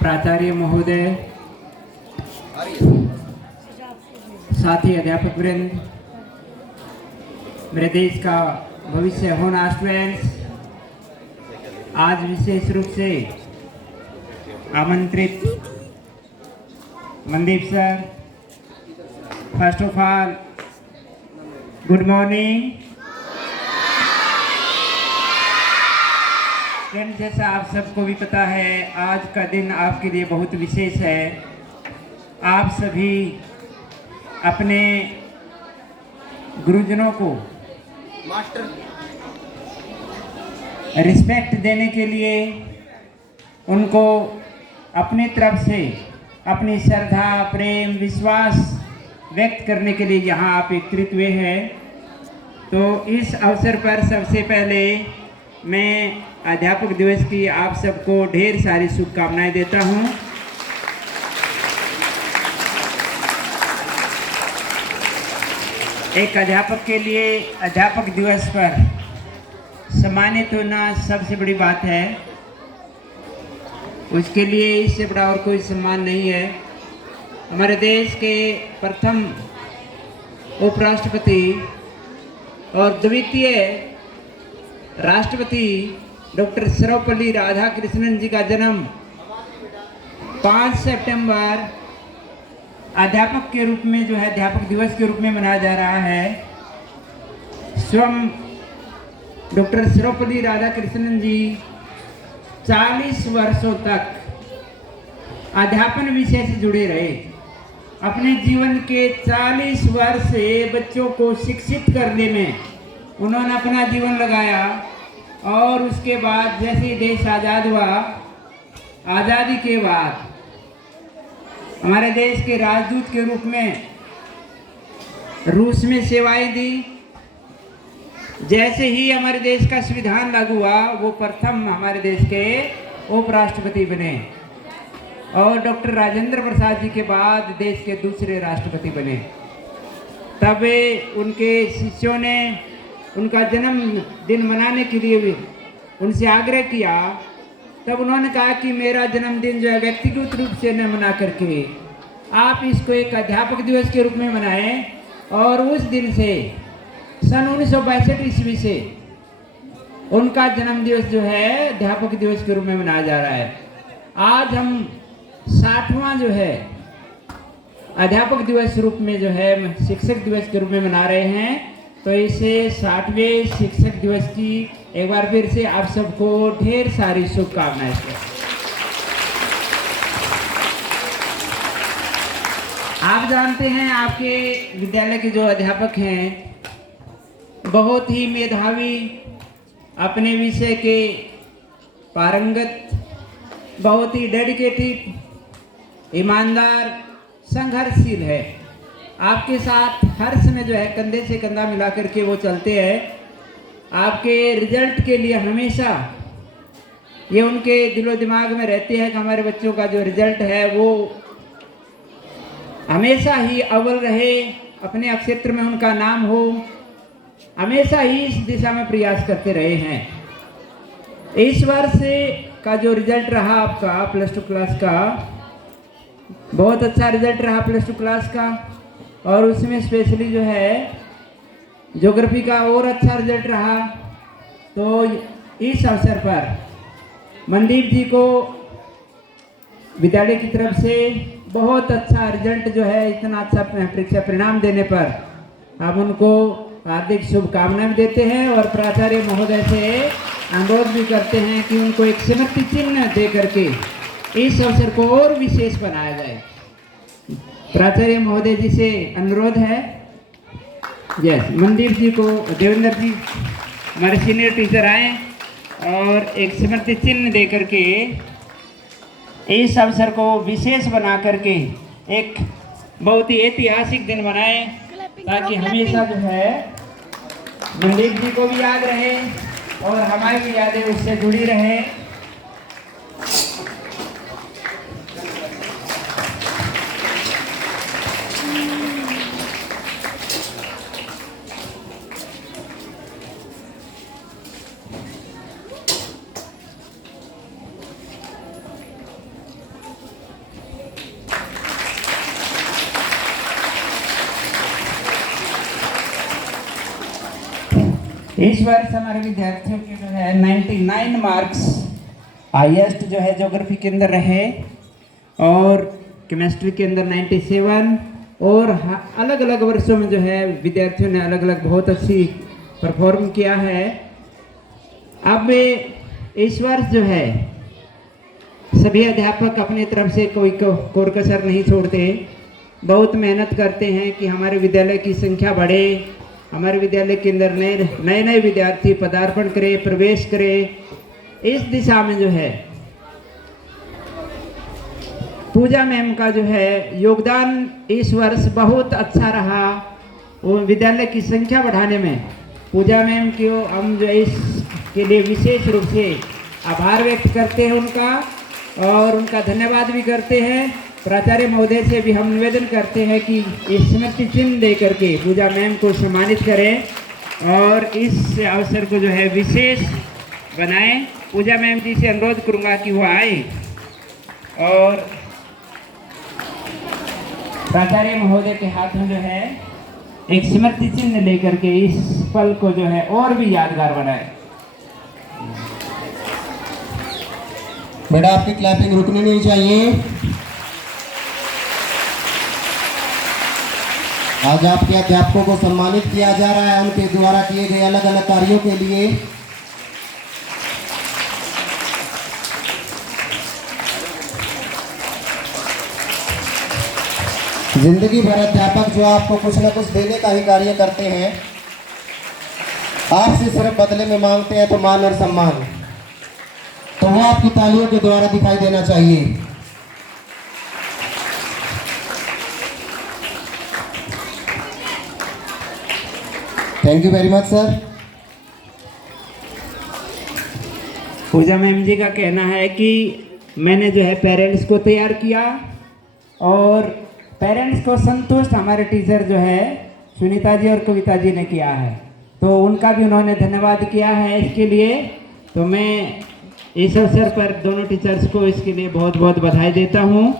प्राचार्य महोदय, साथी अध्यापक वृंद, मेरे देश का भविष्य होना स्टूडेंट्स, आज विशेष रूप से आमंत्रित Mandeep sir, first of all good morning. Friend, जैसा आप सबको भी पता है, आज का दिन आपके लिए बहुत विशेष है। आप सभी अपने गुरुजनों को रिस्पेक्ट देने के लिए, उनको अपनी तरफ से अपनी श्रद्धा, प्रेम, विश्वास व्यक्त करने के लिए यहाँ आप एकत्रित हुए हैं। तो इस अवसर पर सबसे पहले मैं अध्यापक दिवस की आप सबको ढेर सारी शुभकामनाएं देता हूँ। एक अध्यापक के लिए अध्यापक दिवस पर सम्मानित होना सबसे बड़ी बात है। उसके लिए इससे बड़ा और कोई सम्मान नहीं है। हमारे देश के प्रथम उपराष्ट्रपति और द्वितीय राष्ट्रपति डॉक्टर सर्वपल्ली राधाकृष्णन जी का जन्म 5 सितंबर अध्यापक के रूप में जो है अध्यापक दिवस के रूप में मनाया जा रहा है। स्वयं डॉक्टर सर्वपल्ली राधाकृष्णन जी 40 वर्षों तक अध्यापन विषय से जुड़े रहे। अपने जीवन के 40 वर्ष से बच्चों को शिक्षित करने में उन्होंने अपना जीवन लगाया। और उसके बाद जैसे ही देश आज़ाद हुआ, आज़ादी के बाद हमारे देश के राजदूत के रूप में रूस में सेवाएं दी। जैसे ही हमारे देश का संविधान लागू हुआ, वो प्रथम हमारे देश के उपराष्ट्रपति बने और डॉक्टर राजेंद्र प्रसाद जी के बाद देश के दूसरे राष्ट्रपति बने। तब उनके शिष्यों ने उनका जन्मदिन मनाने के लिए भी उनसे आग्रह किया। तब उन्होंने कहा कि मेरा जन्मदिन जो है व्यक्तिगत रूप से न मना करके आप इसको एक अध्यापक दिवस के रूप में मनाएं। और उस दिन से सन 1962 ईस्वी से उनका जन्म दिवस जो है अध्यापक दिवस के रूप में मनाया जा रहा है। आज हम 60वां जो है अध्यापक दिवस रूप में जो है शिक्षक दिवस के रूप में मना रहे हैं। तो इसे 60वें शिक्षक दिवस की एक बार फिर से आप सबको ढेर सारी शुभकामनाएं। आप जानते हैं आपके विद्यालय के जो अध्यापक हैं बहुत ही मेधावी, अपने विषय के पारंगत, बहुत ही डेडिकेटेड, ईमानदार, संघर्षशील है। आपके साथ हर समय जो है कंधे से कंधा मिला करके वो चलते हैं। आपके रिजल्ट के लिए हमेशा ये उनके दिलो दिमाग में रहते हैं कि हमारे बच्चों का जो रिजल्ट है वो हमेशा ही अव्वल रहे, अपने क्षेत्र में उनका नाम हो। हमेशा ही इस दिशा में प्रयास करते रहे हैं। इस वर्ष का जो रिजल्ट रहा आपका +2 क्लास का, बहुत अच्छा रिजल्ट रहा +2 क्लास का। और उसमें स्पेशली जो है ज्योग्राफी का और अच्छा रिजल्ट रहा। तो इस अवसर पर मनदीप जी को विद्यालय की तरफ से बहुत अच्छा रिजल्ट जो है, इतना अच्छा परीक्षा परिणाम देने पर हम उनको हार्दिक शुभकामनाएं देते हैं और प्राचार्य महोदय से अनुरोध भी करते हैं कि उनको एक स्मृति चिन्ह दे करके इस अवसर को और विशेष बनाया जाए। प्राचार्य महोदय जी से अनुरोध है। यस, मनदीप जी को, देवेंद्र जी हमारे सीनियर टीचर आए और एक स्मृति चिन्ह दे करके इस अवसर को विशेष बना करके एक बहुत ही ऐतिहासिक दिन बनाएं, ताकि हमेशा जो है मनदीप जी को भी याद रहे और हमारी भी यादें उससे जुड़ी रहें। इस वर्ष हमारे विद्यार्थियों के जो है 99 मार्क्स हाईएस्ट जो है ज्योग्राफी के अंदर रहे और केमिस्ट्री के अंदर 97 और अलग अलग वर्षों में जो है विद्यार्थियों ने अलग अलग बहुत अच्छी परफॉर्म किया है। अब इस वर्ष जो है सभी अध्यापक अपनी तरफ से कोई कोर कसर नहीं छोड़ते, बहुत मेहनत करते हैं कि हमारे विद्यालय की संख्या बढ़े, हमारे विद्यालय के अंदर नए विद्यार्थी पदार्पण करें, प्रवेश करें। इस दिशा में जो है पूजा मैम का जो है योगदान इस वर्ष बहुत अच्छा रहा। वो विद्यालय की संख्या बढ़ाने में पूजा मैम को हम जो इसके लिए विशेष रूप से आभार व्यक्त करते हैं उनका, और उनका धन्यवाद भी करते हैं। प्राचार्य महोदय से भी हम निवेदन करते हैं कि इस स्मृति चिन्ह दे करके पूजा मैम को सम्मानित करें और इस अवसर को जो है विशेष बनाएं। पूजा मैम जी से अनुरोध करूंगा कि वो आए और प्राचार्य महोदय के हाथ में जो है एक स्मृति चिन्ह लेकर के इस पल को जो है और भी यादगार बनाए। बेटा आपकी क्लैपिंग रुकनी नहीं चाहिए। आज आपके अध्यापकों को सम्मानित किया जा रहा है उनके द्वारा किए गए अलग अलग कार्यों के लिए। जिंदगी भर अध्यापक जो आपको कुछ न कुछ देने का ही कार्य करते हैं, आपसे सिर्फ बदले में मांगते हैं तो मान और सम्मान, तो वो आपकी तालियों के द्वारा दिखाई देना चाहिए। Thank you very much sir. Pooja ma'am ji का कहना है कि मैंने जो है पेरेंट्स को तैयार किया और पेरेंट्स को संतुष्ट हमारे टीचर जो है सुनीता जी और कविता जी ने किया है, तो उनका भी उन्होंने धन्यवाद किया है इसके लिए। तो मैं इस अवसर पर दोनों टीचर्स को इसके लिए बहुत बहुत बधाई देता हूँ।